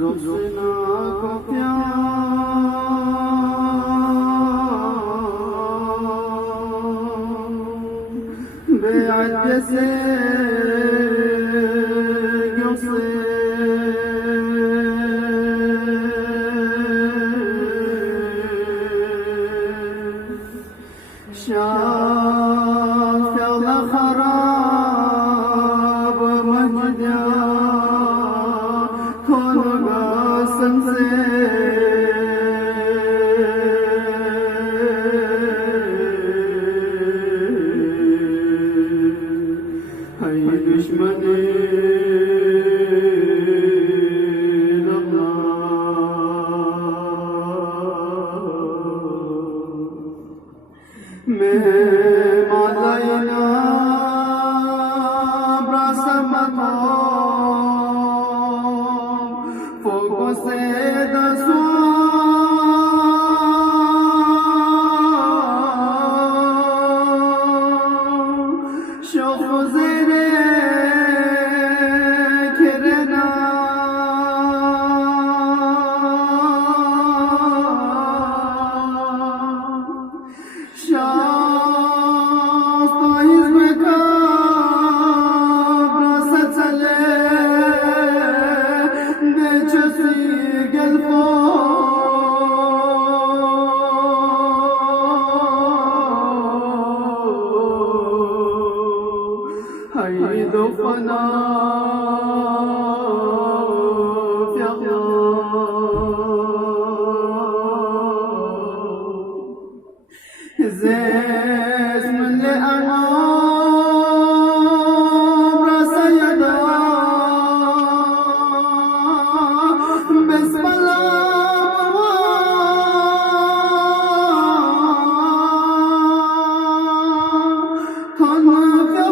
زخنا کو پیار بے عجز سے شافل خراب مجدیا کھولگا سن سے ہے دشمنی مالاینا براسمتا فوقو سے دسو شوق زیرے کھرنا دو فنا فی اللہ زیز من لأمام رسیدہ بسم اللہ کھن فی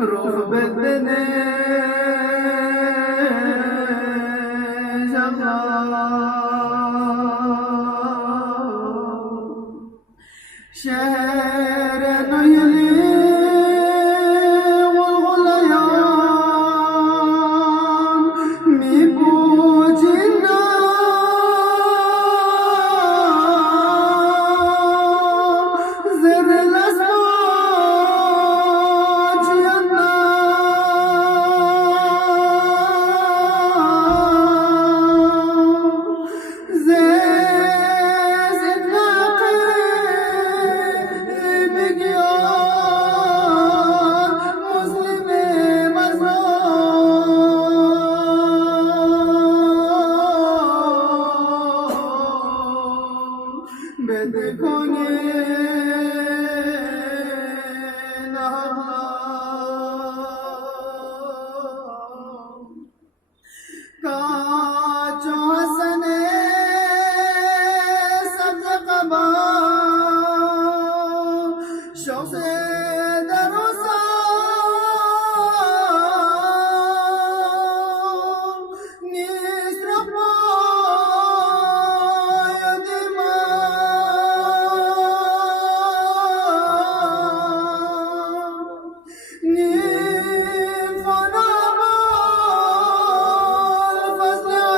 روح بدنے جگہ شہر نیلی والغلیان می بوجنا زر لسنا فنا فضل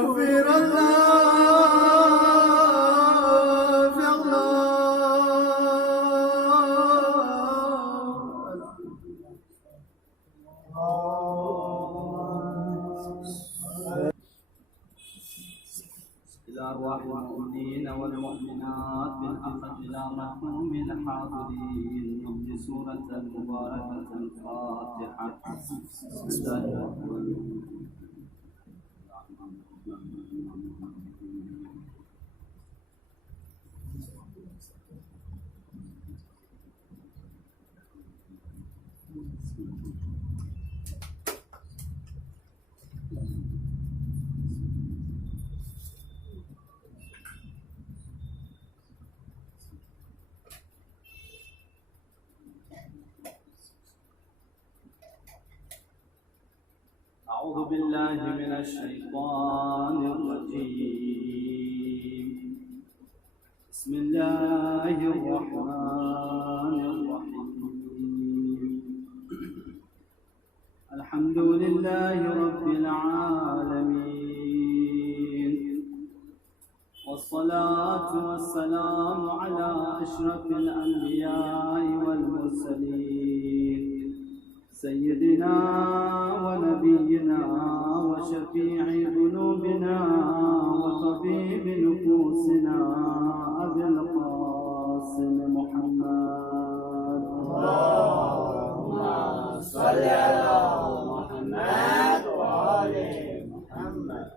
استغفر الله في إلى أرواح المؤمنين والمؤمنات بالأخذ إلى مرحوم الحاضرين نمضي سورة المباركة الفاتحة. بسم الله الرحمن الرحيم. أعوذ بالله من الشيطان الرجيم. بسم الله الرحمن الرحيم. الحمد لله رب العالمين، والصلاة والسلام على أشرف الأنبياء والمرسلين سيدنا ونبينا وشفيع ذنوبنا وطبيب نفوسنا أبي القاسم محمد. اللهم صل على محمد وآل محمد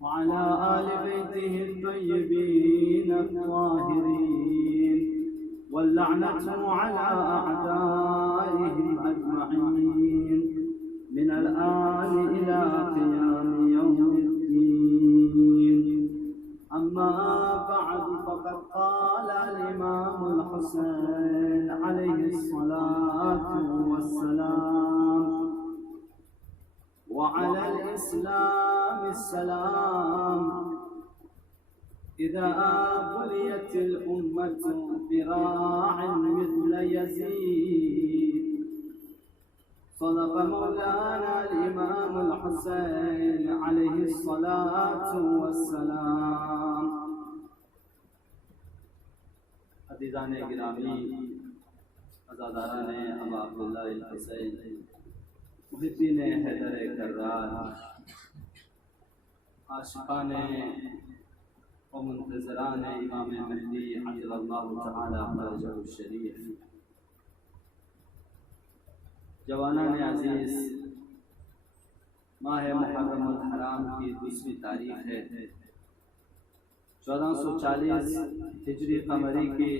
وعلى آل بيته الطيبين الطاهرين، واللعنة على أعدائهم أجمعين من الآن إلى قيام يوم الدين. أما بعد، فقد قال الإمام الحسين عليه الصلاة والسلام: وعلى الإسلام السلام إذا بليت الأمة براع مثل يزيد. صدق مولانا الإمام الحسين عليه الصلاة والسلام. عزیزان گرامی، عزاداران ابا عبداللہ الحسین، محبین حیدر کرار، عاشقان و منتظران امام مہدی عجل اللہ تعالی فرجہ الشریف، جوانان عزیز، ماہ محرم الحرام کی دوسری تاریخ ہے 1440 ہجری قمری کی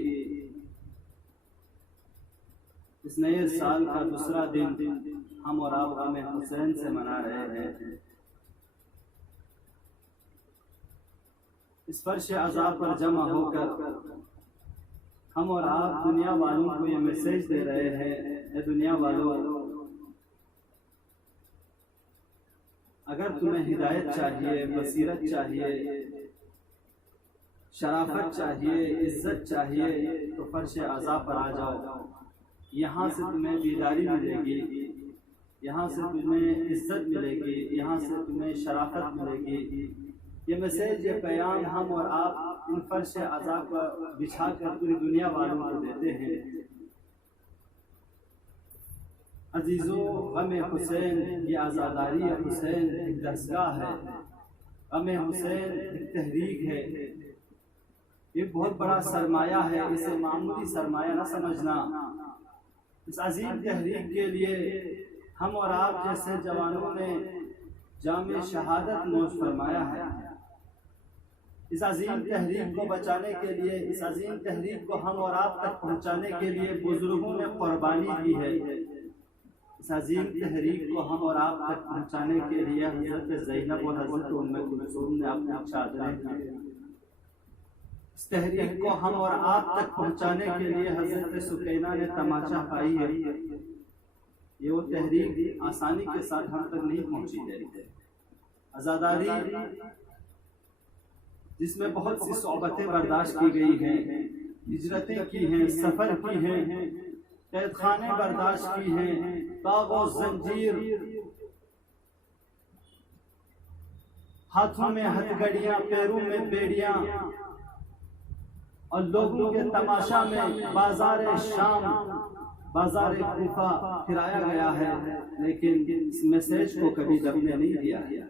اس نئے سال کا دوسرا دن ہم اور آپ غم حسین سے منا رہے ہیں۔ اس فرش عذاب پر جمع ہو کر ہم اور آپ دنیا والوں کو یہ میسیج دے رہے ہیں: اے دنیا والوں، اگر تمہیں ہدایت چاہیے، بصیرت چاہیے، شرافت چاہیے، عزت چاہیے، تو فرش عذاب پر آ جاؤ۔ یہاں سے تمہیں بیداری ملے گی، یہاں سے تمہیں عزت ملے گی، یہاں سے تمہیں شرافت ملے گی۔ یہ میسیج، یہ پیغام ہم اور آپ ان فرش عذاب پر بچھا کر پوری دنیا والوں کو دیتے ہیں۔ عزیزو، غم حسین، یہ عزاداری حسین ایک درسگاہ ہے، غم حسین ایک تحریک ہے، ایک بہت بڑا سرمایہ ہے، اسے معمولی سرمایہ نہ سمجھنا۔ اس عظیم تحریک کے لیے ہم اور آپ جیسے جوانوں نے جام شہادت نوش فرمایا ہے۔ اس عظیم تحریک کو بچانے کے لیے، اس عظیم تحریک کو ہم اور آپ تک پہنچانے کے لیے بزرگوں نے قربانی کی ہے۔ اس عظیم تحریک کو ہم اور آپ تک پہنچانے کے لیے حضرت زینب اور حضرت ام کلثوم نے اپنی چادریں دی۔ اس تحریک کو ہم اور آپ تک پہنچانے کے لیے حضرت سکینہ نے تماشا پائی ہے۔ یہ وہ تحریک آسانی کے ساتھ ہم تک نہیں پہنچی ہے۔ عزاداری جس میں بہت سی صعوبتیں برداشت کی گئی ہیں، ہجرتیں کی ہیں، سفر کی ہیں، قید خانے برداشت کی ہیں، باغ و زنجیر، ہاتھوں میں ہتھکڑیاں، پیروں میں بیڑیاں، اور لوگوں کے تماشا میں بازار شام، بازار کوفہ پھرایا گیا ہے، لیکن اس میسج کو کبھی دبنے نہیں دیا گیا۔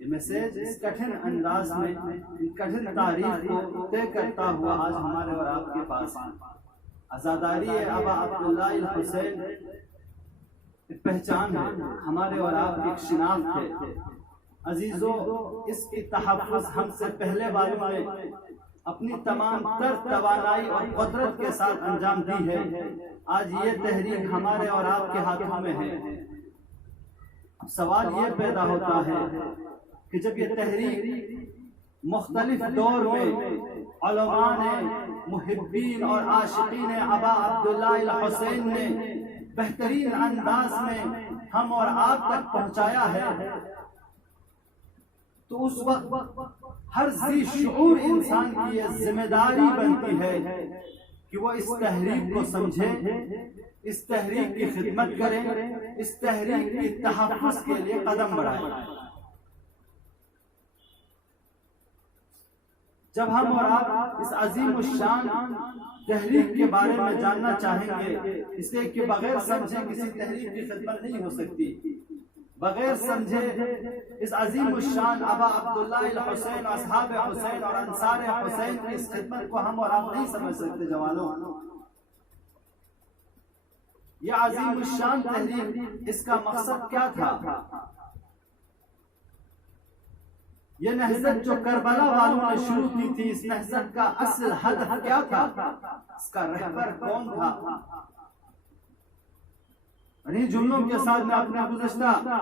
یہ میسج اس کٹھن انداز میں، کٹھن تاریخ کو طے کرتا ہوا آج ہمارے اور آپ کے پاس عزاداری ابا عبداللہ الحسین ایک پہچان ہے، ہمارے اور آپ کی ایک شناخت ہے۔ عزیزو، اس کی تحفظ ہم سے پہلے والوں نے اپنی تمام تر توانائی اور قدرت کے ساتھ انجام دی ہے۔ آج یہ تحریک ہمارے اور آپ کے ہاتھوں میں ہے۔ سوال یہ پیدا ہوتا ہے کہ جب یہ تحریک مختلف دور میں علماء نے، محبین اور عاشقین ابا عبداللہ الحسین نے بہترین انداز میں ہم اور آپ تک پہنچایا ہے، تو اس وقت ہر ذی شعور انسان کی یہ ذمہ داری بنتی ہے کہ وہ اس تحریک کو سمجھے، اس تحریک کی خدمت کرے، اس تحریک کی تحفظ کے لیے قدم بڑھائے۔ جب ہم اور آپ اس عظیم الشان تحریک کے بارے میں جاننا چاہیں گے، اس لیے کہ بغیر سمجھے کسی تحریک کی خدمت نہیں ہو سکتی، بغیر سمجھے اس عظیم الشان ابا عبداللہ الحسین، اصحاب حسین اور انصار حسین کی اس خدمت کو ہم اور آپ نہیں سمجھ سکتے۔ جوانوں، یہ عظیم الشان تحریک، اس کا مقصد کیا تھا؟ یہ نہضت جو کربلا والوں نے شروع کی تھی، اس نہضت کا اصل ہدف کیا تھا؟ اس کا رہبر کون تھا؟ انہی جملوں کے ساتھ میں اپنے گزشتہ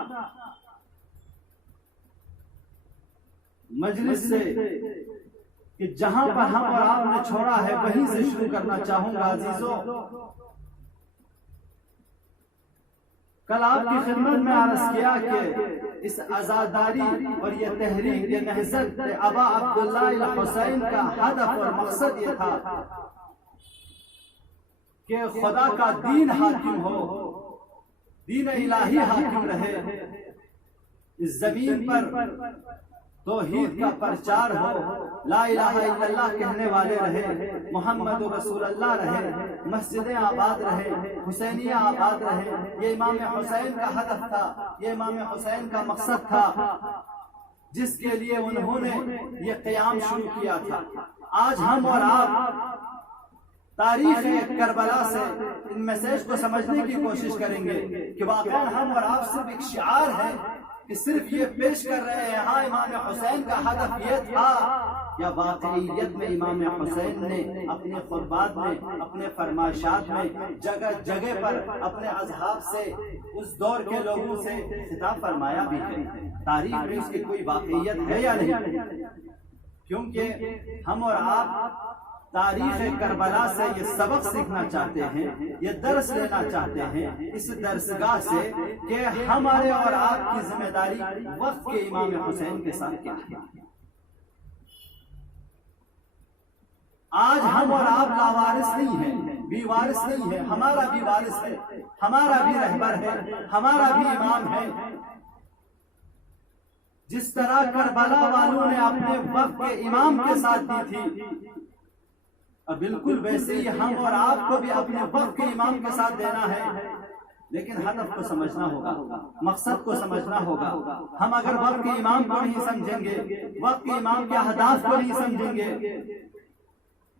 مجلس سے کہ جہاں پر ہم اور آپ نے چھوڑا ہے وہیں سے شروع کرنا چاہوں گا۔ عزیزو، کل آپ کی خدمت میں عرض کیا کہ اس عزاداری اور یہ تحریک، یہ نہضت ابا عبداللہ الحسین کا ہدف اور مقصد یہ تھا کہ خدا کا دین حاکم ہو، دین الہی حاکم رہے، اس زمین پر توحید کا پرچار ہو، لا الہ الا اللہ کہنے والے رہے، محمد رسول اللہ رہے، مسجدیں آباد رہے، حسینیہ آباد رہے۔ یہ امام حسین کا ہدف تھا، یہ امام حسین کا مقصد تھا، جس کے لیے انہوں نے یہ قیام شروع کیا تھا۔ آج ہم اور آپ تاریخ کربلا سے ان میسیج کو سمجھنے کی کوشش کریں گے کہ واقعا ہم اور آپ صرف ایک شعار ہے کہ صرف یہ پیش کر رہے ہیں ہاں امام حسین کا ہدف یہ تھا، یا واقعیت میں امام حسین نے اپنے خطبات میں، اپنے فرمائشات میں، جگہ جگہ پر اپنے اصحاب سے، اس دور کے لوگوں سے خطاب فرمایا بھی ہے۔ تاریخ میں اس کی کوئی واقعیت ہے یا نہیں؟ کیونکہ ہم اور آپ تاریخ کربلا سے یہ سبق سیکھنا چاہتے ہیں، یہ درس لینا چاہتے ہیں اس درسگاہ سے کہ ہمارے اور آپ کی ذمہ داری وقت کے امام حسین کے ساتھ کیا ہے۔ آج ہم اور آپ لاوارث نہیں ہیں، بی وارث نہیں ہیں، ہمارا بھی وارث ہے، ہمارا بھی رہبر ہے، ہمارا بھی امام ہے۔ جس طرح کربلا والوں نے اپنے وقت کے امام کے ساتھ دی تھی، اور بالکل ویسے ہی ہم اور آپ کو بھی اپنے وقت کے امام کے ساتھ دینا ہے، لیکن ہدف کو سمجھنا ہوگا، مقصد کو سمجھنا ہوگا۔ ہم اگر وقت کے امام کو نہیں سمجھیں گے، وقت کے امام کے اہداف کو نہیں سمجھیں گے،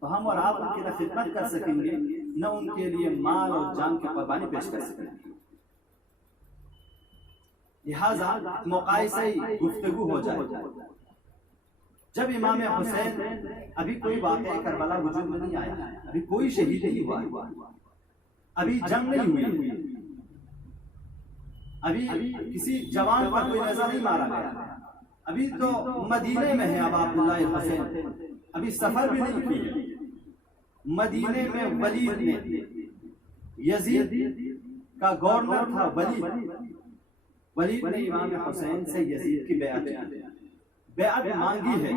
تو ہم اور آپ ان کی نہ خدمت کر سکیں گے، نہ ان کے لیے مال اور جان کی قربانی پیش کر سکیں گے۔ لہٰذا مقایسہ گفتگو ہو جائے۔ جب امام حسین، ابھی کوئی واقعہ کربلا وجود میں نہیں آیا، ابھی کوئی شہید نہیں ہوا، ابھی جنگ نہیں ہوئی، ابھی کسی جوان پر کوئی نیزہ نہیں مارا گیا، ابھی تو مدینے میں ہے ابا عبداللہ الحسین، ابھی سفر بھی نہیں کی۔ مدینے میں ولید نے، یزید کا گورنر تھا ولید نے امام حسین سے یزید کی بیعت مانگی ہے۔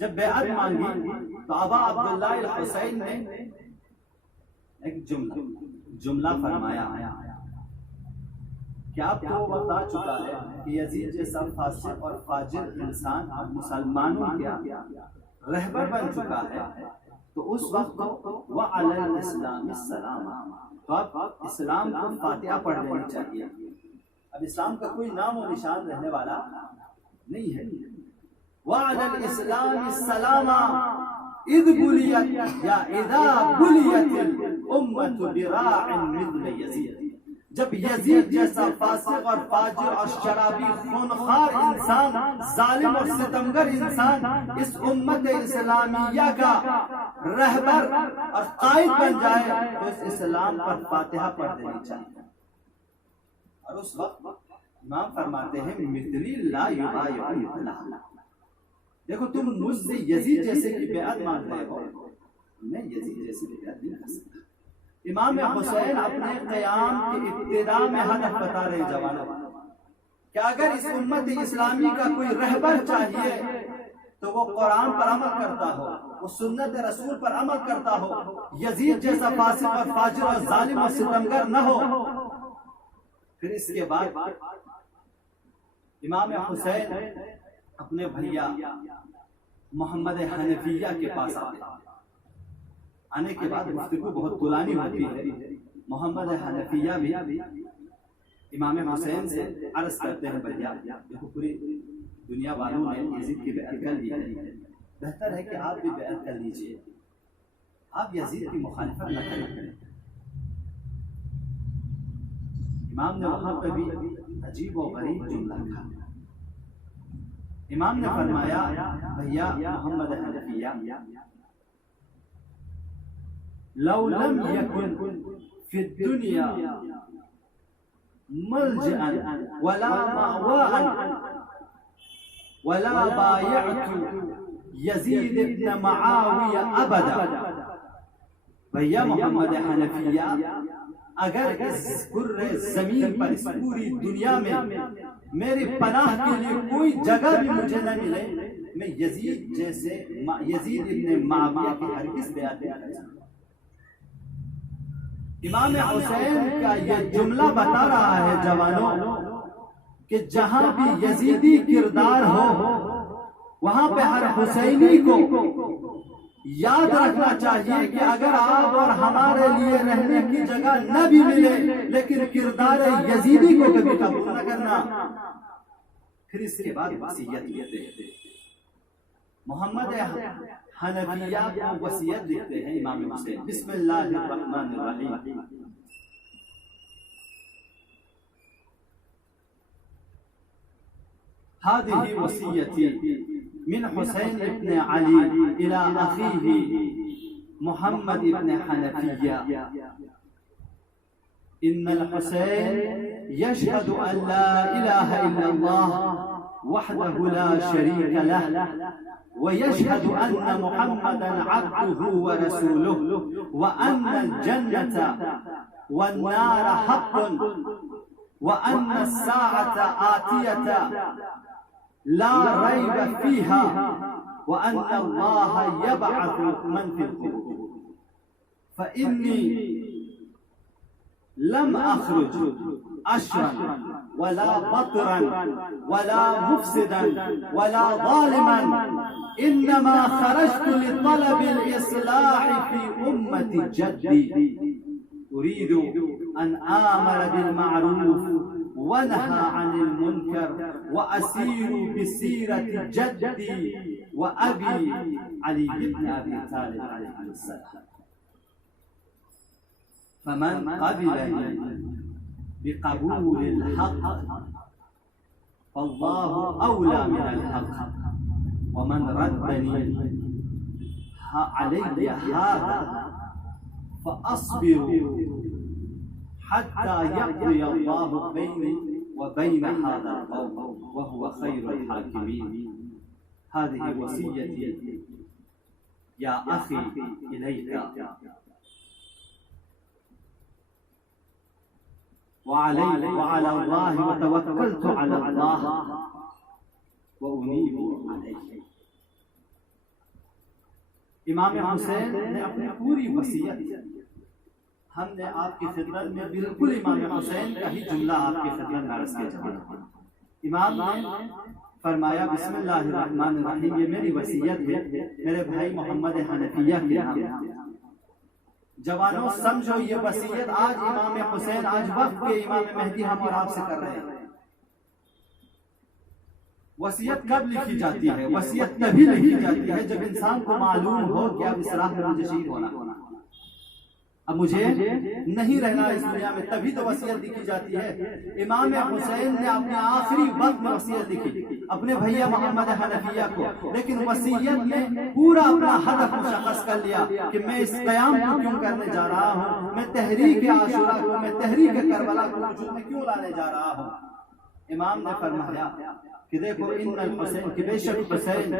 جب بیعت مانگی تو ابا عبداللہ الحسین نے ایک جملہ فرمایا کہ آپ کو وقت آ چکا ہے کہ یزید جیسا فاسق اور فاجر انسان اب مسلمانوں کا رہبر بن چکا ہے، تو اس وقت وعلی الاسلام السلام، تو آپ اسلام کو فاتحہ پڑھ لینی چاہیے۔ اب اسلام کا کوئی نام و نشان رہنے والا نہیں ہے۔ وعلی الاسلام السلام اذ بلیت یا اذا بلیت الامت براع مثل یزید، جب یزید جیسا فاسق اور فاجر اور شرابی خونخوار انسان، ظالم اور ستمگر انسان اس امت اسلامیہ کا رہبر اور قائد بن جائے تو اس اسلام پر فاتحہ پڑھ دینی چاہیے۔ اور اس وقت امام فرماتے ہیں مثلی لا یبایع مثلہ، دیکھو تم مجھ سے یزید جیسے کی بیعت مانگ رہے ہو، میں یزید جیسے کی بیعت نہیں کر سکتا۔ امام حسین اپنے قیام کی ابتدا میں ہدف بتا رہے جوانوں کہ اگر اس امت اسلامی کا کوئی رہبر چاہیے تو وہ قرآن پر عمل کرتا ہو، وہ سنت رسول پر عمل کرتا ہو، یزید جیسا فاسق اور فاجر اور ظالم اور ستمگر نہ ہو۔ پھر اس کے بعد امام حسین اپنے بھیا محمد حنفیہ کے پاس آنے کے بعد گفتگو بہت طولانی ہوتی ہے۔ محمد حنفیہ بھی امام حسین سے عرض کرتے ہیں بھیا دیکھو پوری دنیا والوں نے یزید کی بیعت کر لی ہے، بہتر ہے کہ آپ بھی بیعت کر لیجئے، آپ یزید کی مخالفت نہ کریں۔ امام نے وہاں پہ بھی عجیب و غریب جملہ کہا۔ امام نے فرمایا بھیا محمد حنفیہ لو لم يكن في الدنيا ملجأ ولا مأواء ولا بايعت يزيد بن معاوية أبدا، بھیا محمد حنفیہ اگر اس پورے زمین پر اس پوری دنیا میں میری پناہ کے لیے کوئی جگہ بھی مجھے نہ ملے، میں یزید جیسے یزید ابن معاویہ کی ہرگز بیعت نہیں کر سکتا۔ امام حسین کا یہ جملہ بتا رہا ہے جوانوں کہ جہاں بھی یزیدی کردار ہو وہاں پہ ہر حسینی کو یاد رکھنا چاہیے کہ اگر آپ اور ہمارے لیے رہنے کی جگہ نہ بھی ملے لیکن کردار یزیدی کو کبھی قبول نہ کرنا۔ پھر اس کے بعد وصیت لیتے ہیں، محمد حنفیہ کو وصیت لکھتے ہیں امام حسین، بسم اللہ الرحمن الرحیم، هذه وصیتی من حسین ابن علی الى اخیہ محمد ابن حنفیہ، ان الحسین یشہد ان لا الہ الا اللہ وحدہ لا شریک لہ ويشهد أن محمدا عبده ورسوله وأن الجنة والنار حق وأن الساعة آتية لا ريب فيها وأن الله يبعث من في القبور، فإني لم أخرج أشرا ولا بطرا ولا مفسدا ولا ظالما، إنما خرجت لطلب الإصلاح في أمة جدي، أريد أن آمر بالمعروف وانهى عن المنكر وأسير بسيرة جدي وأبي علي بن أبي طالب عليه السلام، فمن قبلني بقبول الحق فالله أولى من الحق، ومن ردني علي هذا فأصبر حتى يقضي الله بيني وبين هذا القوم وهو خير الحاكمين، هذه وصيتي يا أخي إليك، وعلى الله وتوكلت على الله وأنيب عليه۔ امام حسین نے اپنی پوری وصیت ہم نے آپ کی خدمت میں بالکل امام حسین کا ہی جملہ آپ کی خدمت میں عرض کیا جاتا ہے۔ امام نے فرمایا بسم اللہ الرحمن الرحیم، یہ میری وصیت ہے میرے بھائی محمد حنفیہ کے نام۔ جوانوں سمجھو یہ وصیت آج امام حسین، آج وقت کے امام مہدی ہم اور آپ سے کر رہے ہیں۔ وصیت کب لکھی جاتی ہے؟ وصیت تبھی لکھی جاتی ہے جب انسان کو معلوم ہو کہ اب اس راہ میں مجھے شہید ہونا، اب مجھے نہیں رہنا اس دنیا میں، تبھی تو وصیت لکھی جاتی ہے۔ امام حسین نے اپنے آخری وقت میں وصیت لکھی اپنے بھیا محمد حنفیہ کو، لیکن وصیت میں پورا اپنا ہدف مشخص کر لیا کہ میں اس قیام کو کیوں کرنے جا رہا ہوں، میں تحریک عاشورہ کو، میں تحریک کربلا کو وجود میں کیوں لانے جا رہا ہوں۔ امام نے فرمایا کہ دیکھو ان الحسین، کہ بے شک حسین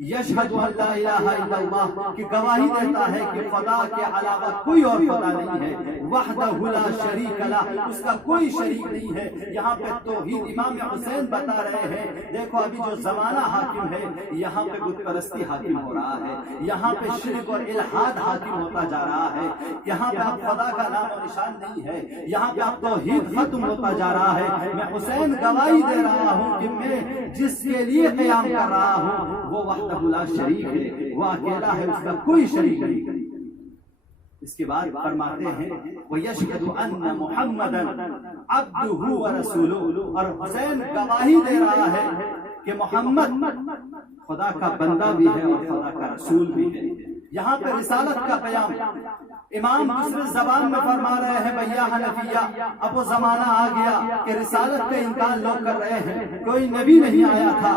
یشہد ان لا الہ الا اللہ، کہ گواہی دیتا ہے کہ خدا کے علاوہ کوئی اور خدا نہیں ہے، وحدہ لا شریک لہ، اس کا کوئی شریک نہیں ہے۔ یہاں پہ توحید امام حسین بتا رہے ہیں۔ دیکھو ابھی جو زمانہ حاکم ہے یہاں پہ بت پرستی حاکم ہو رہا ہے، یہاں پہ شرک اور الحاد حاکم ہوتا جا رہا ہے، یہاں پہ اب خدا کا نام و نشان نہیں ہے، یہاں پہ اب توحید ختم ہوتا جا رہا ہے۔ میں حسین گواہی دے رہا ہوں کہ میں جس کے لیے قیام کر رہا ہوں وہ وحدہ لا شریک ہے، وہ اکیلا ہے، اس کا کوئی شریک نہیں۔ اس کے بعد فرماتے ہیں وَيَشْهَدُ أَنَّ مُحَمَّدًا عَبْدُهُ وَرَسُولُهُ، اور حسین گواہی دے رہا ہے کہ محمد خدا کا بندہ بھی ہے اور خدا کا رسول بھی ہے۔ یہاں پہ رسالت کا پیام امام دوسرے زبان میں فرما رہے ہیں بھیا حنفیہ، اب وہ زمانہ آ گیا کہ رسالت کا انکار لوگ کر رہے ہیں، کوئی نبی نہیں آیا تھا،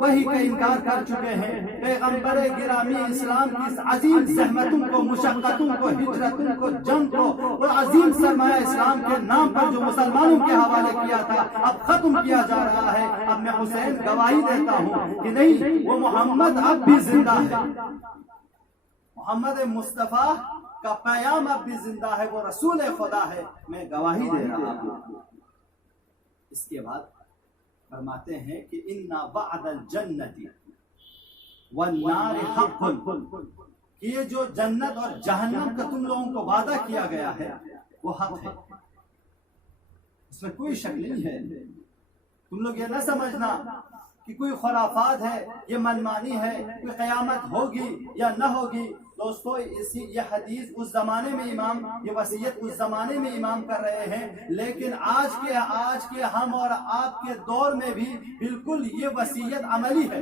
وہی کا انکار کر چکے ہیں۔ پیغمبر گرامی اسلام کی اس عظیم زحمتوں کو، مشقتوں کو، ہجرتوں کو، جنگ کو، وہ عظیم سرمایہ اسلام کے نام پر جو مسلمانوں کے حوالے کیا تھا اب ختم کیا جا رہا ہے۔ اب میں حسین گواہی دیتا ہوں کہ نہیں، وہ محمد اب بھی زندہ ہے، محمد مصطفیٰ کا پیام اب بھی زندہ ہے، وہ رسول خدا ہے، میں گواہی دے رہا ہوں۔ اس کے بعد فرماتے ہیں کہ اِنَّ وَعْدَ الْجَنَّةِ وَالنَّارِ حَقٌّ، کہ یہ جو جنت اور جہنم کا تم لوگوں کو وعدہ کیا گیا ہے وہ حق ہے، اس میں کوئی شک نہیں ہے۔ تم لوگ یہ نہ سمجھنا کہ کوئی خرافات ہے، یہ منمانی ہے، کوئی قیامت ہوگی یا نہ ہوگی۔ دوستو یہ حدیث اس زمانے میں امام، یہ وصیت اس زمانے میں امام کر رہے ہیں، لیکن آج کے ہم اور آپ کے دور میں بھی بالکل یہ وصیت عملی ہے۔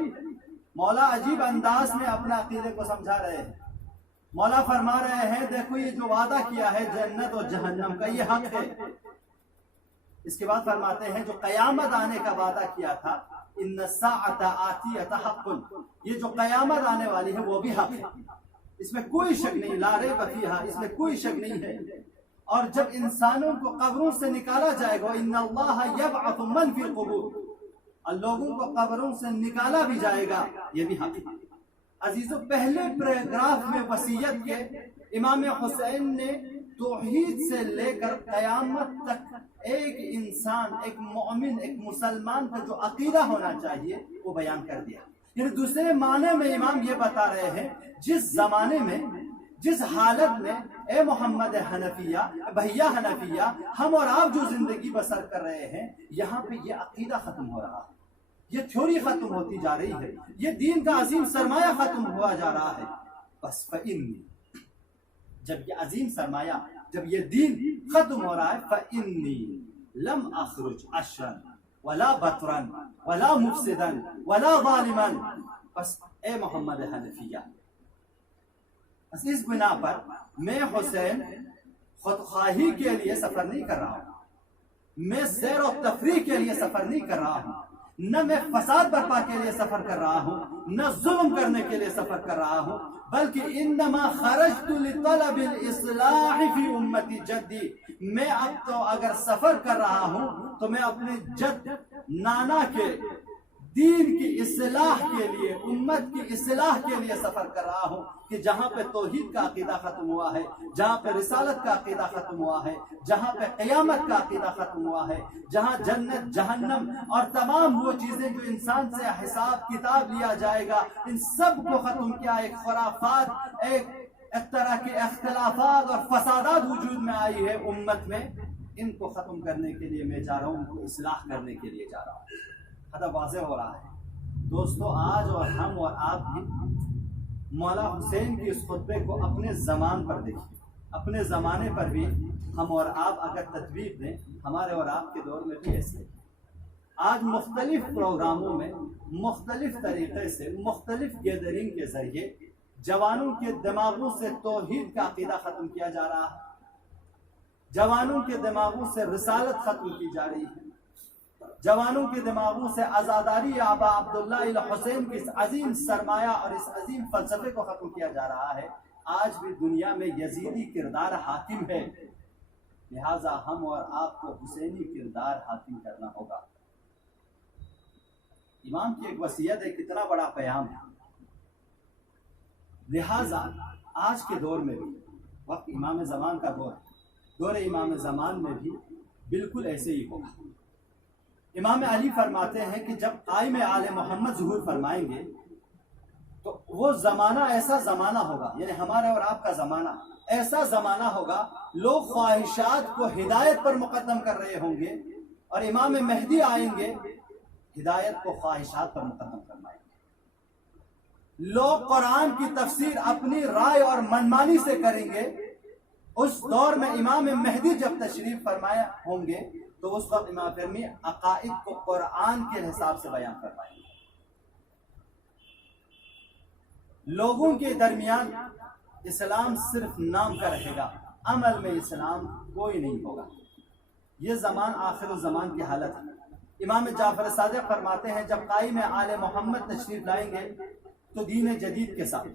مولا عجیب انداز میں اپنے عقیدے کو سمجھا رہے ہیں۔ مولا فرما رہے ہیں دیکھو یہ جو وعدہ کیا ہے جنت اور جہنم کا یہ حق ہے۔ اس کے بعد فرماتے ہیں جو قیامت آنے کا وعدہ کیا تھا، ان الساعۃ آتیۃ حق، یہ جو قیامت آنے والی ہے وہ بھی حق ہے، اس میں کوئی شک نہیں، لا ریب فیہا، اس میں کوئی شک نہیں ہے۔ اور جب انسانوں کو قبروں سے نکالا جائے گا، ان اللہ یبعث من فی القبور، اور لوگوں کو قبروں سے نکالا بھی جائے گا، یہ بھی حق ہے۔ عزیزو پہلے پیراگراف میں وصیت کے امام حسین نے توحید سے لے کر قیامت تک ایک انسان، ایک مومن، ایک مسلمان کا جو عقیدہ ہونا چاہیے وہ بیان کر دیا۔ یعنی دوسرے معنی میں امام یہ بتا رہے ہیں جس زمانے میں، جس حالت میں اے محمد حنفیہ، بھیا حنفیہ، ہم اور آپ جو زندگی بسر کر رہے ہیں، یہاں پہ یہ عقیدہ ختم ہو رہا ہے، یہ تھیوری ختم ہوتی جا رہی ہے، یہ دین کا عظیم سرمایہ ختم ہوا جا رہا ہے۔ بس فإنی، جب یہ عظیم سرمایہ، جب یہ دین ختم ہو رہا ہے، فإنی لم اخرج عشرا ولا بطرا ولا مفسدا ولا ظالما، بس اے محمد حنفیہ، بس اس بنا پر میں حسین خودخواہی کے لیے سفر نہیں کر رہا ہوں، میں سیر و تفریح کے لیے سفر نہیں کر رہا ہوں، نہ میں فساد برپا کے لیے سفر کر رہا ہوں، نہ ظلم کرنے کے لیے سفر کر رہا ہوں، بلکہ انما خرجت لطلب الاصلاح فی امتی جدی، میں اب تو اگر سفر کر رہا ہوں تو میں اپنے جد نانا کے دین کی اصلاح کے لیے، امت کی اصلاح کے لیے سفر کر رہا ہوں، کہ جہاں پہ توحید کا عقیدہ ختم ہوا ہے، جہاں پہ رسالت کا عقیدہ ختم ہوا ہے، جہاں پہ قیامت کا عقیدہ ختم ہوا ہے، جہاں جنت، جہنم اور تمام وہ چیزیں جو انسان سے حساب کتاب لیا جائے گا، ان سب کو ختم کیا، ایک خرافات، ایک ایک طرح کے اختلافات اور فسادات وجود میں آئی ہے امت میں، ان کو ختم کرنے کے لیے میں جا رہا ہوں، ان کو اصلاح کرنے کے لیے جا رہا ہوں۔ خطاب واضح ہو رہا ہے دوستو۔ آج اور ہم اور آپ بھی مولا حسین کی اس خطبے کو اپنے زمان پر دیکھیں، اپنے زمانے پر بھی ہم اور آپ اگر تطبیق دیں، ہمارے اور آپ کے دور میں بھی ایسے آج مختلف پروگراموں میں مختلف طریقے سے مختلف گیدرنگ کے ذریعے جوانوں کے دماغوں سے توحید کا عقیدہ ختم کیا جا رہا ہے، جوانوں کے دماغوں سے رسالت ختم کی جا رہی ہے، جوانوں کے دماغوں سے عزاداری آبا عبداللہ الحسین کی اس عظیم سرمایہ اور اس عظیم فلسفے کو ختم کیا جا رہا ہے۔ آج بھی دنیا میں یزیدی کردار حاکم ہے، لہٰذا ہم اور آپ کو حسینی کردار حاکم کرنا ہوگا۔ امام کی ایک وصیت ہے، کتنا بڑا پیام ہے۔ لہٰذا آج کے دور میں بھی وقت امام زمان کا دور ہے، دور امام زمان میں بھی بالکل ایسے ہی ہوگا۔ امام علی فرماتے ہیں کہ جب قائم آل محمد ظہور فرمائیں گے تو وہ زمانہ ایسا زمانہ ہوگا، یعنی ہمارے اور آپ کا زمانہ ایسا زمانہ ہوگا، لوگ خواہشات کو ہدایت پر مقدم کر رہے ہوں گے، اور امام مہدی آئیں گے ہدایت کو خواہشات پر مقدم فرمائیں گے۔ لوگ قرآن کی تفسیر اپنی رائے اور منمانی سے کریں گے۔ اس دور میں امام مہدی جب تشریف فرمایا ہوں گے تو اس وقت امام فرمی عقائد کو قرآن کے حساب سے بیان فرمائیں گے۔ لوگوں کے درمیان اسلام صرف نام کا رہے گا، عمل میں اسلام کوئی نہیں ہوگا۔ یہ زمان آخر الزمان کی حالت ہے۔ امام جعفر صادق فرماتے ہیں جب قائم آل محمد تشریف لائیں گے تو دین جدید کے ساتھ،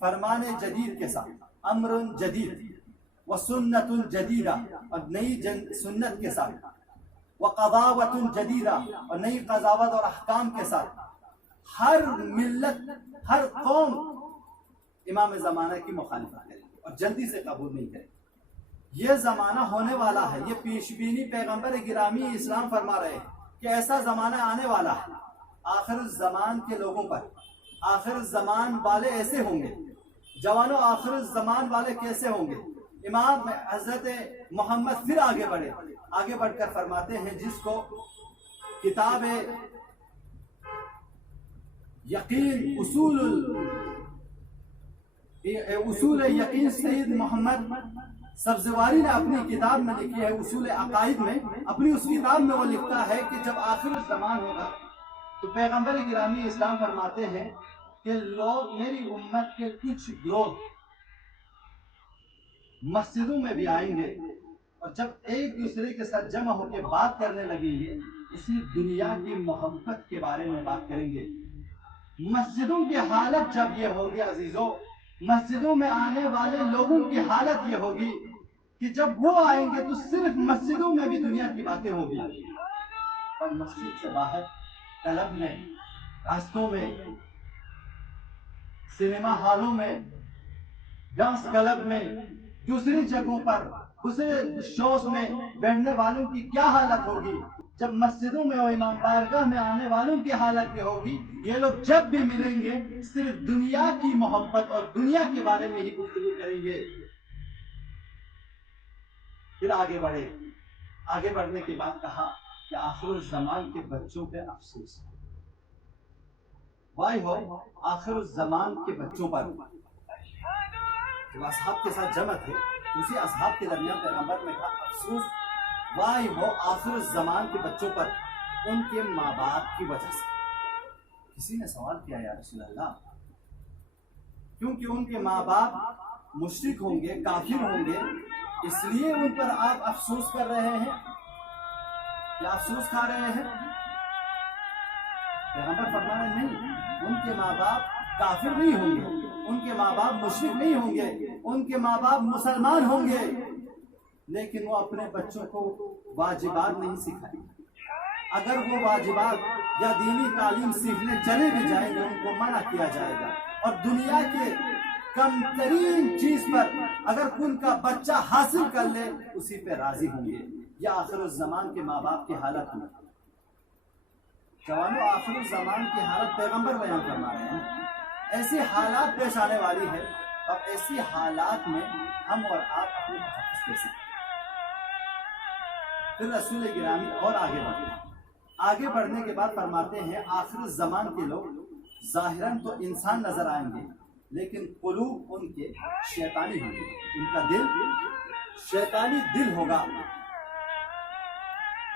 فرمان جدید کے ساتھ، امر جدید و سنت جدیدہ اور نئی سنت کے ساتھ، و قضاوت جدیدہ اور نئی قضاوت اور احکام کے ساتھ، ہر ملت ہر قوم امام زمانہ کی مخالفت کرے گی اور جلدی سے قبول نہیں کرے گی۔ یہ زمانہ ہونے والا ہے، یہ پیش بینی پیغمبر گرامی اسلام فرما رہے ہیں کہ ایسا زمانہ آنے والا ہے۔ آخر الزمان کے لوگوں پر آخر الزمان والے ایسے ہوں گے۔ جوانوں، آخر الزمان والے کیسے ہوں گے؟ امام حضرت محمد پھر آگے بڑھ کر فرماتے ہیں، جس کو کتاب یقین اصول یقین سید محمد سبزواری نے اپنی کتاب میں لکھی ہے، اصول عقائد میں، اپنی اس کتاب میں وہ لکھتا ہے کہ جب آخر الزمان ہوگا تو پیغمبر گرامی اسلام فرماتے ہیں کہ لوگ میری امت کے کچھ لوگ مسجدوں میں بھی آئیں گے، اور جب ایک دوسرے کے ساتھ جمع ہو کے بات کرنے لگیں گے اسی دنیا کی محبت کے بارے میں بات کریں گے۔ مسجدوں کی حالت جب یہ ہوگی عزیزوں، مسجدوں میں آنے والے لوگوں کی حالت یہ ہوگی کہ جب وہ آئیں گے تو صرف مسجدوں میں بھی دنیا کی باتیں ہوگی، اور مسجد سے باہر کلب میں، راستوں میں، سنیما ہالوں میں، ڈانس کلب میں، دوسری جگہوں پر، دوسرے شوز میں بیٹھنے والوں کی کیا حالت ہوگی؟ جب مسجدوں میں اور امام بارگاہ میں آنے والوں کی حالت یہ ہوگی، یہ لوگ جب بھی ملیں گے صرف دنیا کی محبت اور دنیا کے بارے میں ہی گفتگو کریں گے۔ پھر آگے بڑھنے کے بعد کہا کہ آخر الزمان کے بچوں پہ افسوس ہے۔ وائی ہو آخر الزمان کے بچوں پر، جو اصحاب کے ساتھ جمع تھے اسی اصحاب کے درمیان پیغمبر نے کہا افسوس وائی ہو آخر الزمان کے بچوں پر، ان کے ماں باپ کی وجہ سے۔ کسی نے سوال کیا یا رسول اللہ، کیونکہ ان کے ماں باپ مشرک ہوں گے، کافر ہوں گے، اس لیے ان پر آپ افسوس کر رہے ہیں یا افسوس کھا رہے ہیں؟ پیغمبر فرما رہے نہیں، ان کے ماں باپ کافر نہیں ہوں گے، ان کے ماں باپ مشرک نہیں ہوں گے، ان کے ماں باپ مسلمان ہوں گے، لیکن وہ اپنے بچوں کو واجبات نہیں سکھائیں گے۔ اگر وہ واجبات یا دینی تعلیم سیکھنے چلے بھی جائیں گے ان کو منع کیا جائے گا، اور دنیا کے کم ترین چیز پر اگر ان کا بچہ حاصل کر لے اسی پہ راضی ہوں گے۔ یہ آخر الزمان کے ماں باپ کی حالت ہوگی۔ جوانوں، آخر الزمان کی حالت پیغمبر بیان فرما رہے ہیں، ایسی حالات پیش آنے والی ہے اب ایسی حالات میں ہم اور آپ اپنے تحفظ کیسے کریں؟ پھر رسول گرامی اور آگے بڑھنے کے بعد فرماتے ہیں آخر زمان کے لوگ ظاہراً تو انسان نظر آئیں گے لیکن قلوب ان کے شیطانی ہوں گے، ان کا دل شیطانی دل ہوگا۔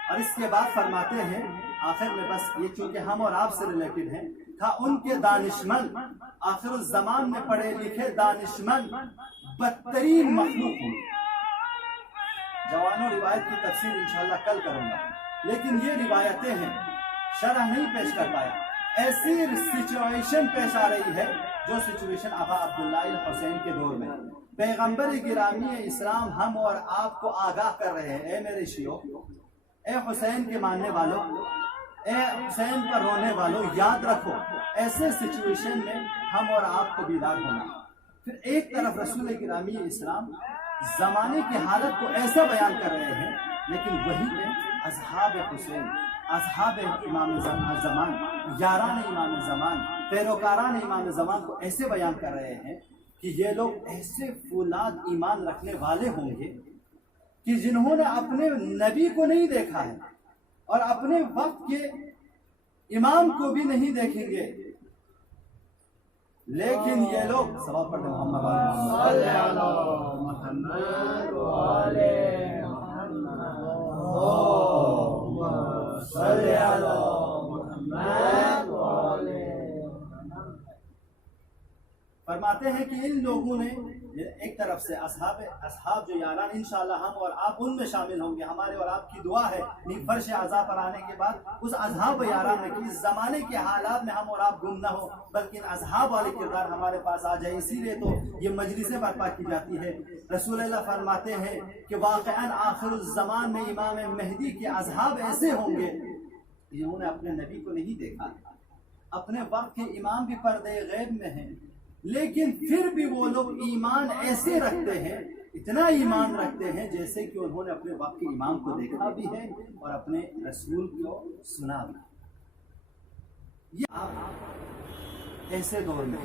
اور اس کے بعد فرماتے ہیں آخر میں، بس یہ چونکہ ہم اور آپ سے ریلیٹڈ ہیں، تھا ان کے دانشمند آخر الزمان میں پڑھے لکھے دانشمند بدترین مخلوق ہوں گے۔ جوانوں روایت کی تفسیر انشاءاللہ کل کروں گا، لیکن یہ روایتیں ہیں، شرح نہیں پیش کر پایا۔ ایسی سچویشن پیش آ رہی ہے جو سچویشن آبا عبداللہ الحسین کے دور میں پیغمبر گرامی اسلام ہم اور آپ کو آگاہ کر رہے ہیں، اے میرے شیعو، اے حسین کے ماننے والوں، اے حسین پر رونے والوں، یاد رکھو ایسے سچویشن میں ہم اور آپ کو بیدار ہونا۔ پھر ایک طرف رسول گرامی اسلام زمانے کی حالت کو ایسا بیان کر رہے ہیں، لیکن وہی پہ اصحاب حسین، اصحاب امام زمان، یاران امام زمان، پیروکاران امام زمان کو ایسے بیان کر رہے ہیں کہ یہ لوگ ایسے فولاد ایمان رکھنے والے ہوں گے کہ جنہوں نے اپنے نبی کو نہیں دیکھا ہے اور اپنے وقت کے امام کو بھی نہیں دیکھیں گے، لیکن یہ لوگ سوال پڑھتے محمد صلی اللہ محمد وعلى محمد صلی اللہ محمد وعلى محمد۔ فرماتے ہیں کہ ان لوگوں نے ایک طرف سے اصحاب جو یاران انشاءاللہ ہم اور آپ ان میں شامل ہوں گے، ہمارے اور آپ کی دعا ہے فرش عزا پر آنے کے بعد اس اصحاب یاران میں کہ اس زمانے کے حالات میں ہم اور آپ گم نہ ہو بلکہ ان اصحاب والے کردار ہمارے پاس آ جائے۔ اسی لیے تو یہ مجلسیں برپا کی جاتی ہے۔ رسول اللہ فرماتے ہیں کہ واقعاً آخر الزمان میں امام مہدی کے اصحاب ایسے ہوں گے جنہوں نے اپنے نبی کو نہیں دیکھا، اپنے وقت کے امام بھی پردے غیب میں ہیں، لیکن پھر بھی وہ لوگ ایمان ایسے رکھتے ہیں، اتنا ایمان رکھتے ہیں جیسے کہ انہوں نے اپنے وقت کے امام کو دیکھا بھی ہے اور اپنے رسول کو سنا بھی۔ یہ آپ ایسے دور میں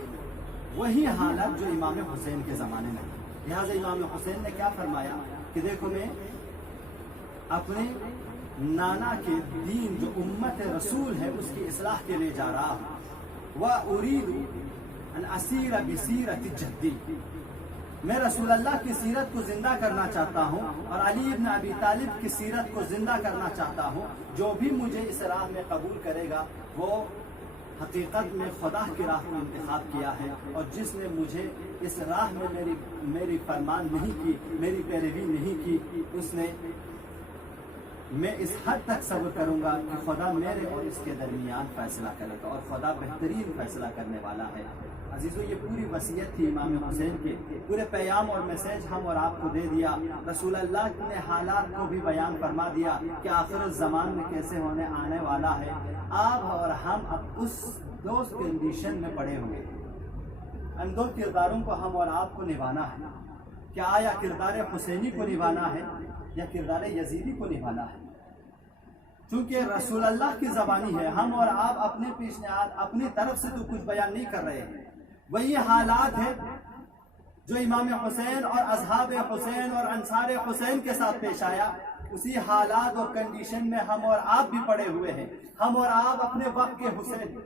وہی حالت جو امام حسین کے زمانے میں، لہٰذا امام حسین نے کیا فرمایا کہ دیکھو میں اپنے نانا کے دین جو امت رسول ہے اس کی اصلاح کے لیے جا رہا ہوں، وَأُرِيدُ ان اسیر بسیرت جدی، میں رسول اللہ کی سیرت کو زندہ کرنا چاہتا ہوں اور علی ابن ابی طالب کی سیرت کو زندہ کرنا چاہتا ہوں۔ جو بھی مجھے اس راہ میں قبول کرے گا وہ حقیقت میں خدا کی راہ کو انتخاب کیا ہے، اور جس نے مجھے اس راہ میں میری فرمان نہیں کی، میری پیروی نہیں کی، اس نے میں اس حد تک صبر کروں گا کہ خدا میرے اور اس کے درمیان فیصلہ کرے گا، اور خدا بہترین فیصلہ کرنے والا ہے۔ عزیزو یہ پوری وصیت تھی امام حسین کے، پورے پیام اور میسیج ہم اور آپ کو دے دیا۔ رسول اللہ نے حالات کو بھی بیان فرما دیا کہ آخر الزمان میں کیسے ہونے آنے والا ہے۔ آپ اور ہم اب اس دو کنڈیشن میں پڑے ہوئے ہیں، ان دو کرداروں کو ہم اور آپ کو نبھانا ہے۔ کیا آیا کردار حسینی کو نبھانا ہے یا کردار یزیدی کو نبھانا ہے؟ چونکہ رسول اللہ کی زبانی ہے، ہم اور آپ اپنے پیشنہاد اپنی طرف سے تو کچھ بیان نہیں کر رہے ہیں، وہی حالات ہے جو امام حسین اور اصحاب حسین اور انصار حسین کے ساتھ پیش آیا، اسی حالات اور کنڈیشن میں ہم اور آپ بھی پڑے ہوئے ہیں۔ ہم اور آپ اپنے وقت کے حسین،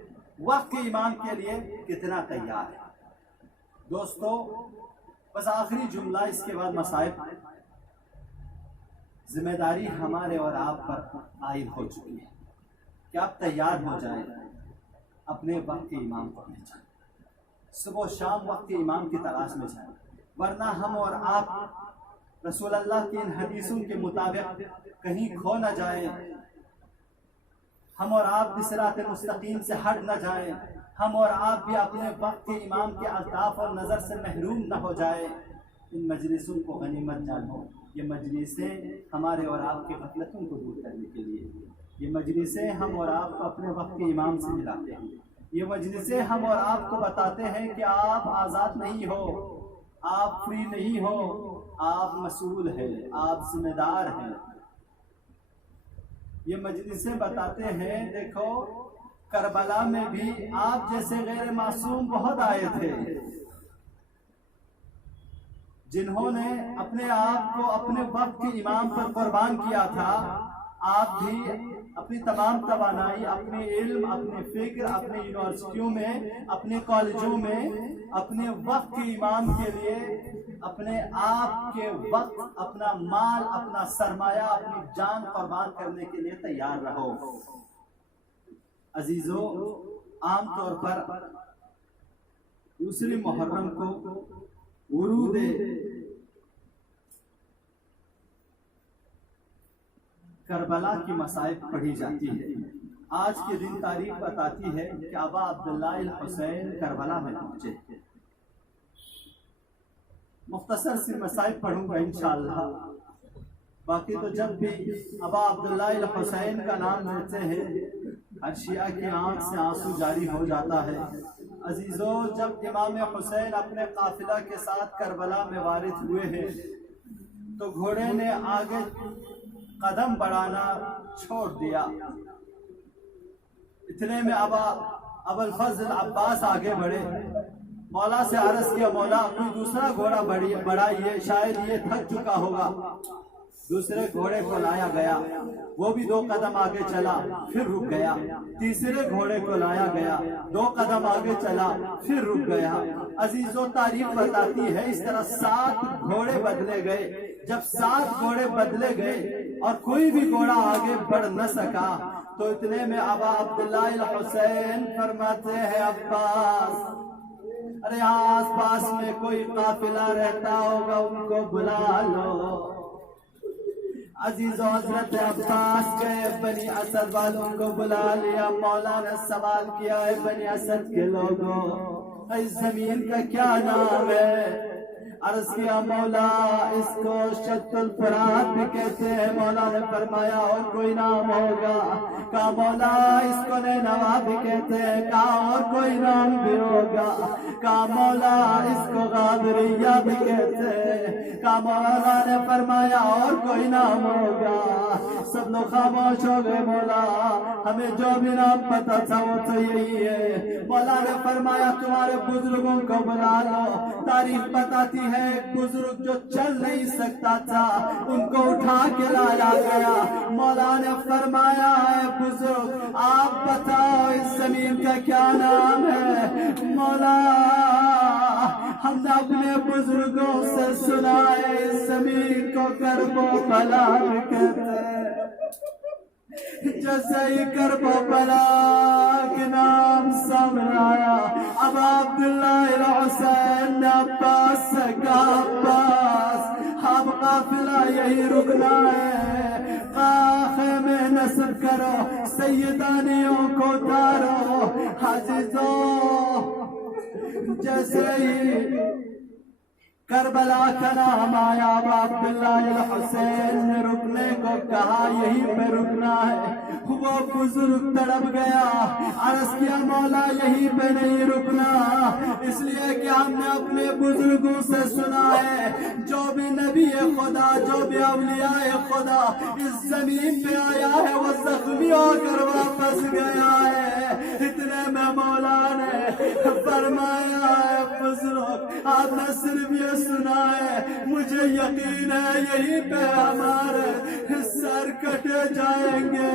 وقت کے امام کے لیے کتنا تیار ہے؟ دوستو بس آخری جملہ، اس کے بعد مصائب، ذمہ داری ہمارے اور آپ پر عائد ہو چکی ہے کہ آپ تیار ہو جائیں، اپنے وقت کے امام کو پہچانیں، صبح و شام وقت کے امام کی تلاش میں جائیں، ورنہ ہم اور آپ رسول اللہ کی ان حدیثوں کے مطابق کہیں کھو نہ جائیں، ہم اور آپ بھی صراط مستقیم سے ہٹ نہ جائیں، ہم اور آپ بھی اپنے وقت کے امام کے الطاف اور نظر سے محروم نہ ہو جائیں۔ ان مجلسوں کو غنیمت جانو، یہ مجلسیں ہمارے اور آپ کی غفلتوں کو دور کرنے کے لیے، یہ مجلسیں ہم اور آپ کو اپنے وقت کے امام سے ملاتے ہیں، یہ مجلسیں ہم اور آپ کو بتاتے ہیں کہ آپ آزاد نہیں ہو، آپ فری نہیں ہو، آپ مسئول ہیں، آپ ذمہ دار ہیں۔ یہ مجلسیں بتاتے ہیں دیکھو کربلا میں بھی آپ جیسے غیر معصوم بہت آئے تھے، جنہوں نے اپنے آپ کو اپنے وقت کے امام پر قربان کیا تھا، آپ بھی اپنی تمام توانائی، اپنے علم، اپنے فکر، اپنے یونیورسٹیوں میں، اپنے کالجوں میں اپنے وقت کے امام کے لیے اپنے آپ کے وقت، اپنا مال، اپنا سرمایہ، اپنی جان قربان کرنے کے لیے تیار رہو۔ عزیزو، عام طور پر دوسری محرم کو ورود کربلا کی مصائب پڑھی جاتی ہے۔ آج کے دن تاریخ بتاتی ہے کہ ابا عبداللہ الحسین کربلا میں پہنچے۔ مختصر سی مصائب پڑھوں گا انشاءاللہ، باقی تو جب بھی ابا عبداللہ الحسین کا نام لیتے ہیں ہر شیعہ کی آنکھ سے آنسو جاری ہو جاتا ہے۔ عزیزو، جب امام حسین اپنے قافلہ کے ساتھ کربلا میں وارد ہوئے ہیں تو گھوڑے نے آگے قدم بڑھانا چھوڑ دیا۔ اتنے میں ابو الفضل عباس آگے بڑھے، مولا سے عرض کیا، مولا کوئی دوسرا گھوڑا بڑھائیے، شاید یہ تھک چکا ہوگا۔ دوسرے گھوڑے کو لایا گیا، وہ بھی 2 قدم آگے چلا، پھر رک گیا۔ تیسرے گھوڑے کو لایا گیا، 2 قدم آگے چلا، پھر رک گیا۔ عزیزو، تاریخ بتاتی ہے اس طرح 7 گھوڑے بدلے گئے۔ جب 7 گھوڑے بدلے گئے اور کوئی بھی گھوڑا آگے بڑھ نہ سکا تو اتنے میں ابا عبداللہ الحسین فرماتے ہیں، عباس، ارے یہاں آس پاس میں کوئی قافلہ رہتا ہوگا، ان کو بلا لو۔ عزیز و حضرت عباس گئے، بنی اسد والوں کو بلا لیا۔ مولا نے سوال کیا ہے، بنی اسد کے لوگوں، اس زمین کا کیا نام ہے؟ عرض کیا، مولا اس کو شط الفرات بھی کہتے ہیں۔ مولا نے فرمایا، اور کوئی نام ہوگا؟ کہا، مولا اس کو نینوا بھی کہتے ہیں۔ کہا، اور کوئی نام بھی ہوگا؟ کہا، مولا اس کو غادریہ بھی کہتے ہیں۔ کہا، مولا نے فرمایا، اور کوئی نام ہوگا؟ سب لوگ خاموش ہو گئے۔ مولا ہمیں جو بھی نام پتا تھا وہ تو یہی ہے۔ مولا نے فرمایا، تمہارے بزرگوں کو بلا لو۔ تاریخ بتاتی ہے ایک بزرگ جو چل نہیں سکتا تھا، ان کو اٹھا کے لایا گیا۔ مولا نے فرمایا، اے بزرگ آپ بتاؤ اس زمین کا کیا نام ہے؟ مولا ہم نے اپنے بزرگوں سے سنا ہے اس زمین کو کرب و بلا کہتے ہیں۔ جیسے ہی کرب و بلا کے نام سامنے آیا، اب عبداللہ الحسین نے عباس سے کہا، عباس اب قافلہ یہی رکنا ہے، خیمے نصب کرو، سیدانیوں کو اتارو۔ عزیزو، جیسے ہی کربلا کا نام آیا، اب عبداللہ الحسین نے رکنے کو کہا، یہیں پہ رکنا ہے۔ وہ بزرگ تڑپ گیا، عرض کیا، مولا یہیں پہ نہیں رکنا، اس لیے کہ ہم نے اپنے بزرگوں سے سنا ہے جو بھی نبی خدا، جو بھی اولیاء خدا اس زمین پہ آیا ہے وہ زخمی ہو کر واپس گیا ہے۔ اتنے میں مولا نے فرمایا، ہے بزرگ آپ نے صرف یہ سنا ہے، مجھے یقین ہے یہیں پہ ہمارے سر کٹے جائیں گے،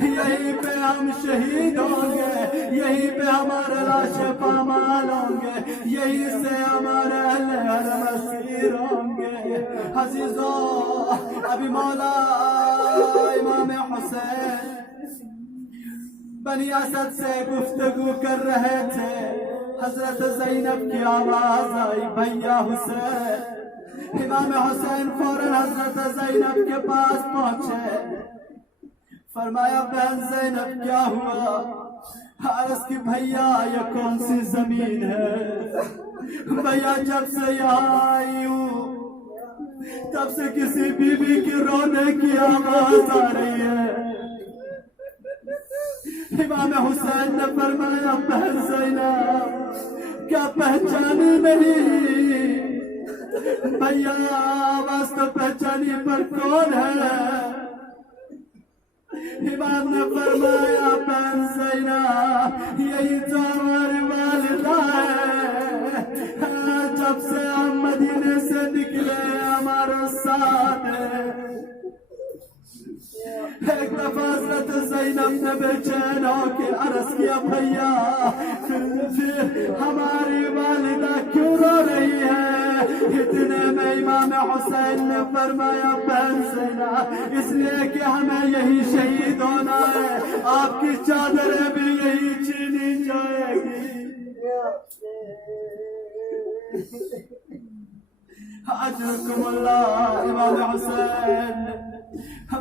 یہیں پہ ہم شہید ہوں گے، یہیں پہ ہمارے لاشیں پامال ہوں گے، یہیں سے ہمارے اہل حرم اسیر ہوں گے۔ عزیزو، ابھی مولا امام حسین بنی اسد سے گفتگو کر رہے تھے، حضرت زینب کی آواز آئی، بھیا حسین۔ امام حسین فوراً حضرت زینب کے پاس پہنچے، فرمایا، بہن زینب کیا ہوا؟ عرض کی، بھیا یہ کون سی زمین ہے؟ بھیا جب سے یہاں آئی ہوں تب سے کسی بی بی کی رونے کی آواز آ رہی ہے۔ امام حسین نے فرمایا، بہن زینب کیا پہچانی نہیں؟ بھیا آواز تو پہچانی پر کون ہے؟ امام نے فرمایا، بہن زینب یہی تو ہماری والدہ ہے، جب سے ہم مدینے سے یاد ہے ایک دفعہ حضرت زینب نے بے چین ہو کے عرض کیا بھیا ہماری والدہ کیوں رو رہی ہے؟ اتنے میں امام حسین نے فرمایا بہن زینب اس لیے کہ ہمیں یہی شہید ہونا ہے، آپ کی چادریں بھی یہی چھینی جائے گی۔ اجرکم اللہ۔ امام حسین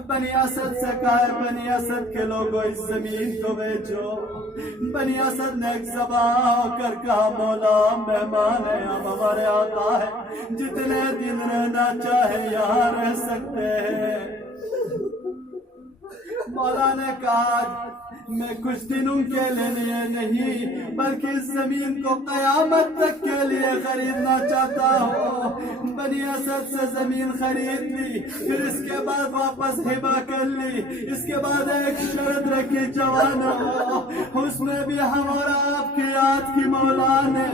بنی اسد سے کہا ہے بنی اسد کے لوگوں اس زمین کو بیچو۔ بنی اسد نے ایک ذبح ہو کر کہا مولا مہمان ہے، ہم ہمارے آقا ہے، جتنے دن رہنا چاہے یہاں رہ سکتے ہیں۔ مولا نے کہا میں کچھ دنوں کے لیے نہیں بلکہ اس زمین کو قیامت تک کے لیے خریدنا چاہتا ہوں۔ بنی اسد سے زمین خرید لی، پھر اس کے بعد واپس ہبہ کر لی۔ اس کے بعد ایک شرط رکھی جوانوں، اس میں بھی ہمارا آپ کی یاد کی مولا نے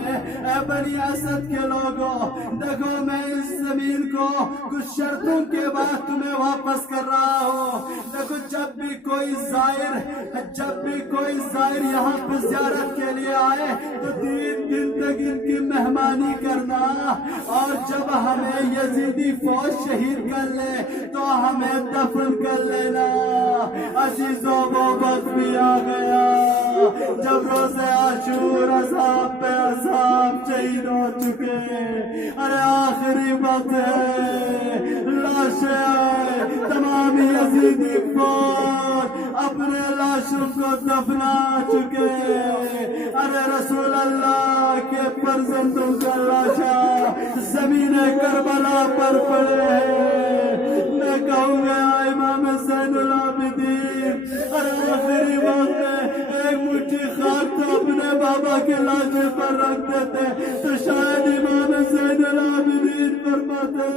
اے بنی اسد کے لوگوں دیکھو میں اس زمین کو کچھ شرطوں کے بعد تمہیں واپس کر رہا ہوں۔ دیکھو جب بھی کوئی زائر یہاں پہ زیارت کے لیے آئے تو 3 دن تک ان کی مہمانی کرنا، اور جب ہمیں یزیدی فوج شہید کر لے تو ہمیں دفن کر لینا۔ عزیزوں وہ وقت بھی آ گیا جب روز عاشور عذاب پہ عذاب شہید ہو چکے۔ ارے آخری وقت ہے، لاشیں تمام یزیدی فوج اپنے لاشوں کو دفنا چکے۔ ارے رسول اللہ کے فرزندوں کا لاشا زمین کربلا پر پڑے ہیں۔ میں کہوں گا امام زین العابدین ارے آخری وقت میں ایک مٹھی خاک تو اپنے بابا کے لاشے پر رکھ دیتے تو شاید امام زین العابدین فرماتے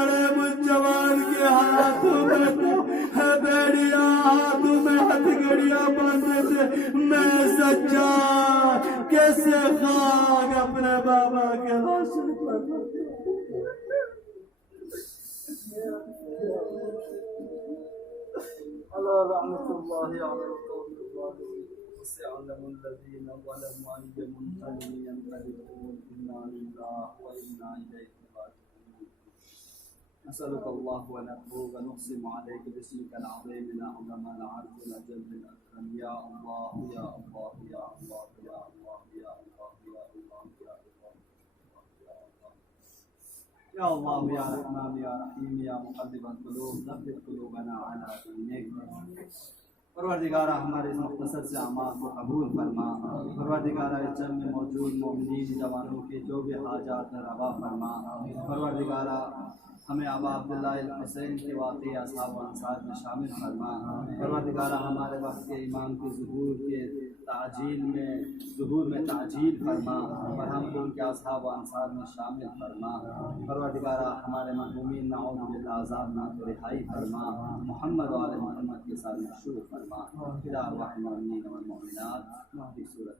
ارے مجھ جوان کے ہاتھوں میں تو بیڑیاں، ہاتھوں میں ہتھ گڑیاں باندھے تھے، میں سچا کیسے خاک اپنے بابا کے لاشے پر رحمت اللہ علیہ وسلم الذين ظلموا أي منقلب ينقلبون إنا لله وإنا إليه راجعون نسألك الله ونرجوك ونقسم عليك باسمك العظيم الأعظم العرش الأجل الأكرم يا الله يا الله يا الله يا الله يا الله يا الله يا الله يا الله يا رحمن يا رحيم يا مقلب القلوب ثبت قلوبنا على دينك۔ پروردگارہ ہمارے اس مختصر سے اعمال کو قبول فرما۔ پروردگارہ اس جنگ میں موجود مومنین جوانوں کے جو بھی حاجات ہیں روا فرما۔ پروردگارہ ہمیں ابا عبداللہ الحسین کے واقعی اصحاب و انصار میں شامل فرما۔ پروردگارہ ہمارے وقت کے امام کے ظہور میں تعجیل فرما اور ہم کو ان کے اصحاب و انصار میں شامل فرما۔ پروردگارہ ہمارے محرومین نعوذ باللہ عذاب نہ تو رہائی فرما، محمد و آل محمد کے ساتھ مشہور فرما۔ الہ الرحمن والمؤمنات فی سورۃ